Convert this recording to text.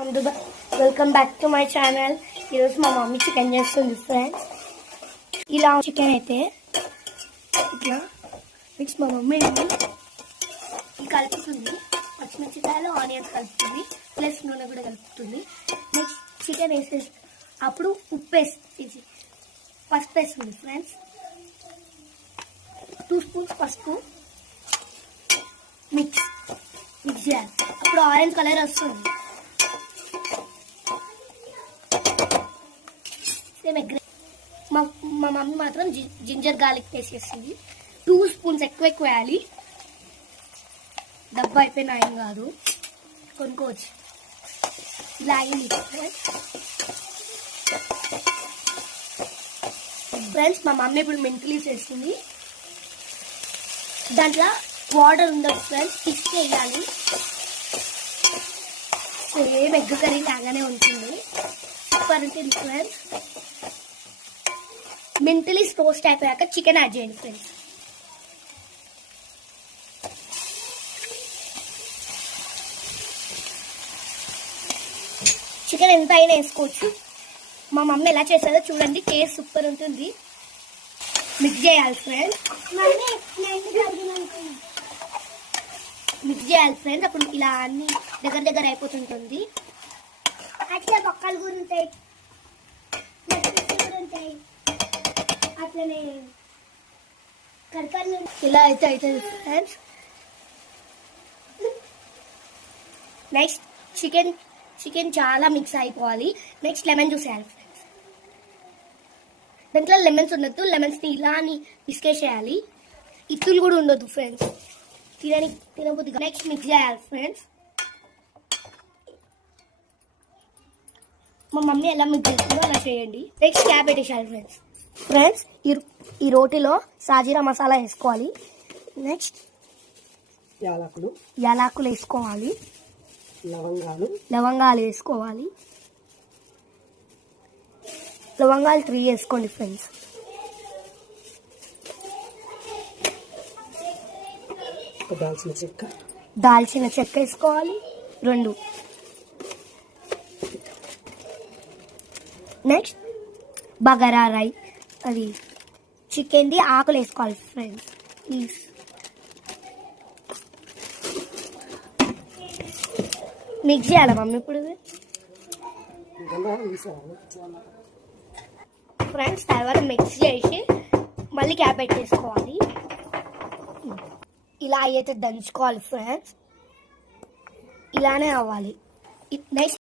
Welcome back to my channel. ఈరోజు మా mummy chicken చేస్తుంది ఫ్రెండ్స్. ఇలా చికెన్ అయితే ఇట్లా నెక్స్ట్ మా మమ్మీ కలుపుతుంది. పచ్చిమిరపకాయలు ఆనియన్స్ కలుపుతుంది, ప్లస్ నూనె కూడా కలుపుతుంది. నెక్స్ట్ చికెన్ వేసేసి అప్పుడు ఉప్పు వేసి పసుపు వేస్తుంది ఫ్రెండ్స్. 2 స్పూన్స్ పసుపు మిక్స్ చేయాలి. అప్పుడు ఆరెంజ్ కలర్ వస్తుంది. మా మమ్మీ మాత్రం జింజర్ గార్లిక్ పేస్ట్ చేస్తుంది. 2 స్పూన్స్ ఎక్కువ వేయాలి. డబ్బా అయిపోయినా ఏం కాదు, కొనుక్కోవచ్చు. ఇలా అయింది ఫ్రెండ్స్. మా మమ్మీ ఇప్పుడు మెంతులు వేస్తుంది. దాంట్లో వాటర్ ఉండదు ఫ్రెండ్స్, ఫిష్ వేయాలి. సేమ్ ఎగ్ కర్రీ లాగానే ఉంటుంది. సూపర్ ఉంటుంది ఫ్రెండ్స్. మెంతులు రోస్ట్ అయిపోయాక చికెన్ యాడ్ చేయండి ఫ్రెండ్స్. చికెన్ ఎంత అయినా వేసుకోవచ్చు. మా మమ్మీ ఎలా చేస్తుందో చూడండి, టేస్ట్ సూపర్ ఉంటుంది. మిక్స్ చేయాలి ఫ్రెండ్స్. మిక్స్ చేయాలి ఫ్రెండ్స్. అప్పుడు ఇలా అన్ని దగ్గర అయిపోతుంటుంది. అట్లా పక్కలు కూడా ఉంటాయి, అట్లనే కడపలు ఇలా అయితే అవుతుంది ఫ్రెండ్స్. నెక్స్ట్ చికెన్ చాలా మిక్స్ అయిపోవాలి. నెక్స్ట్ లెమన్ జ్యూస్ వేయాలి ఫ్రెండ్స్. దాంట్లో లెమన్స్ ఉండొద్దు, లెమన్స్ని ఇలా అని పిసికేసేయాలి. ఇత్తులు కూడా ఉండొద్దు ఫ్రెండ్స్, తినబుద్ది. నెక్స్ట్ మిక్స్ చేయాలి ఫ్రెండ్స్. మా మమ్మీ ఎలా మిక్స్ చేస్తుందో అలా చేయండి. నెక్స్ట్ క్యాప్ పెట్టేసేయాలి ఫ్రెండ్స్. ఈ రోటీలో సాజీరా మసాలా వేసుకోవాలి. నెక్స్ట్ యాలకులు వేసుకోవాలి, లవంగాలు వేసుకోవాలి. లవంగాలు 3 వేసుకోండి ఫ్రెండ్స్. దాల్చిన చెక్క వేసుకోవాలి 2. నెక్స్ట్ బగారా రైస్, అది చికెన్ది ఆకులు వేసుకోవాలి ఫ్రెండ్స్. ప్లీజ్ మిక్స్ చేయాలి మమ్మీ. ఇప్పుడు ఫ్రెండ్స్ తర్వాత మిక్స్ చేసి మళ్ళీ క్యాప్ పెట్టేసుకోవాలి. ఇలా అయితే దంచుకోవాలి ఫ్రెండ్స్. ఇలానే అవ్వాలి. నెక్స్ట్